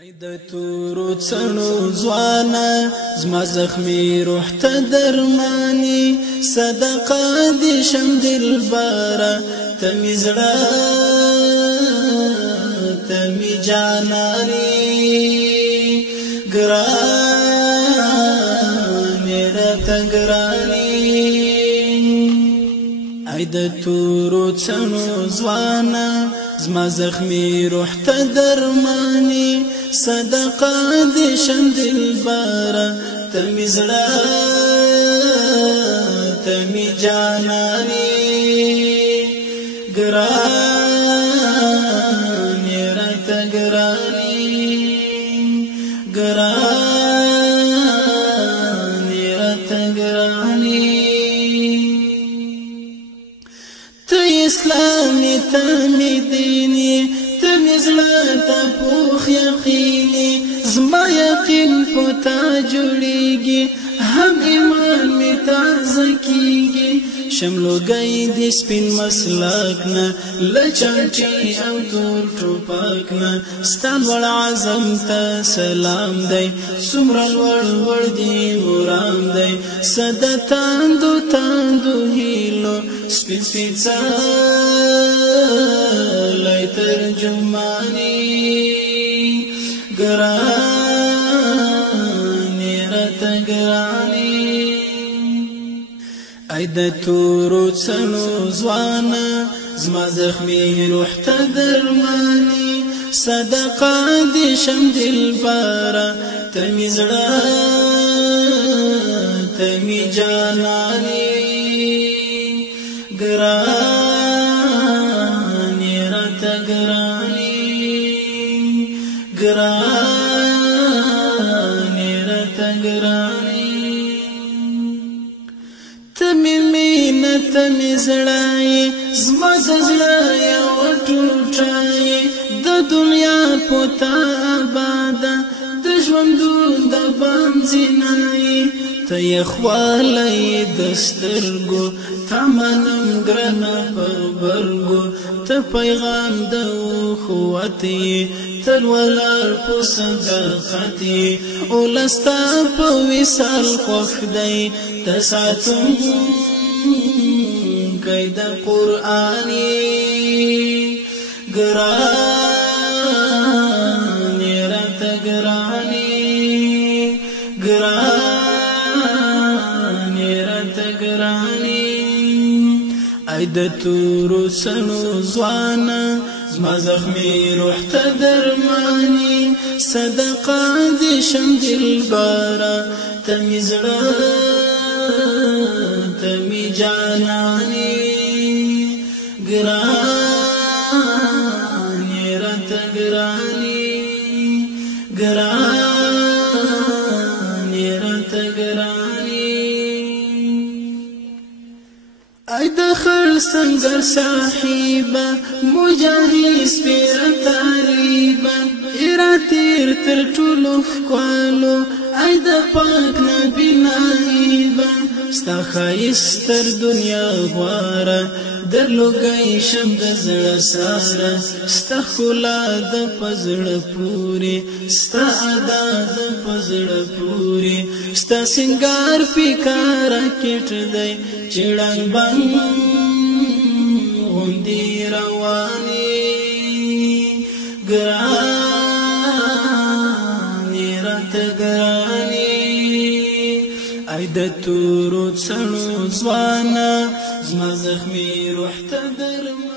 ای د تورو څڼو ځوانا زما زخمي روح ته درمانی صدقه دې شم دلبره ته مې زړه ته مې جاناني ګرانې راته ګرانې ای د تورو څڼو ځوانا زما زخمي روح ته درمانی صدقه دې شم دلبره ته مې زړه ته مې جاناني ګرانې راته ګرانې ګرانې راته ګرانې ته اسلامي ته مې دیني ته مې زړه ته پوخ یقیني زما یقین په تا جوړیږي هم ایمان مې تازه کیږي شملوګی دې سپین مسلک نه له چاټي او تور ټوپک نه ستا لوړ عزم ته سلام دی څومره لوړ دې مرام دی صدا تاندو تاندو هیلو سپین سپیڅلی ترجمانی ګرانې راته ګرانې ای د تورو څڼو ځوانا زما زخمي روح ته درمانی صدقه دې شم دلبره ته مې زړه ته مې جاناني ګرانې راته ګرانې ګرانې راته ګرانې ته مې مینه ته مې زړه زما د زړه یوه ټوټه د دنیا په تا آباده د ژوندون د بام زینه ته یخوالی د سترګو تا منم ګرانه په غبرګو ته پیغام د اخوت تل ولاړ په صداقت اولستا په وصال خوښ دی ته ساتونکی د قرآني ګرانې راته ګرانې ګرانې راته ګرانې ای د تورو څڼو ځوانا زما زخمي روح ته درمانی صدقه دې شم دلبره ته مې زړه ته مې جاناني ګرانې راته ګرانې ګرانې راته ګرانې ای د خړ سنگر صاحبه مجاهد سپیر تاریبا اراتیر تر ټولو ښکالو ای د پاک نبی نایبه ستا ښایست تر دنیا غواره درلوګی شم د زړه ساره ستا ښکلا د په زړه پورې ستا ادا د په زړه پورې ستا سینګار پیکاره کټ دی چې ړنګ بنګ غوندې روانې ګرانې راته ګرانې ای د تورو څڼو ځوانا زما زخمي روح ته درمانی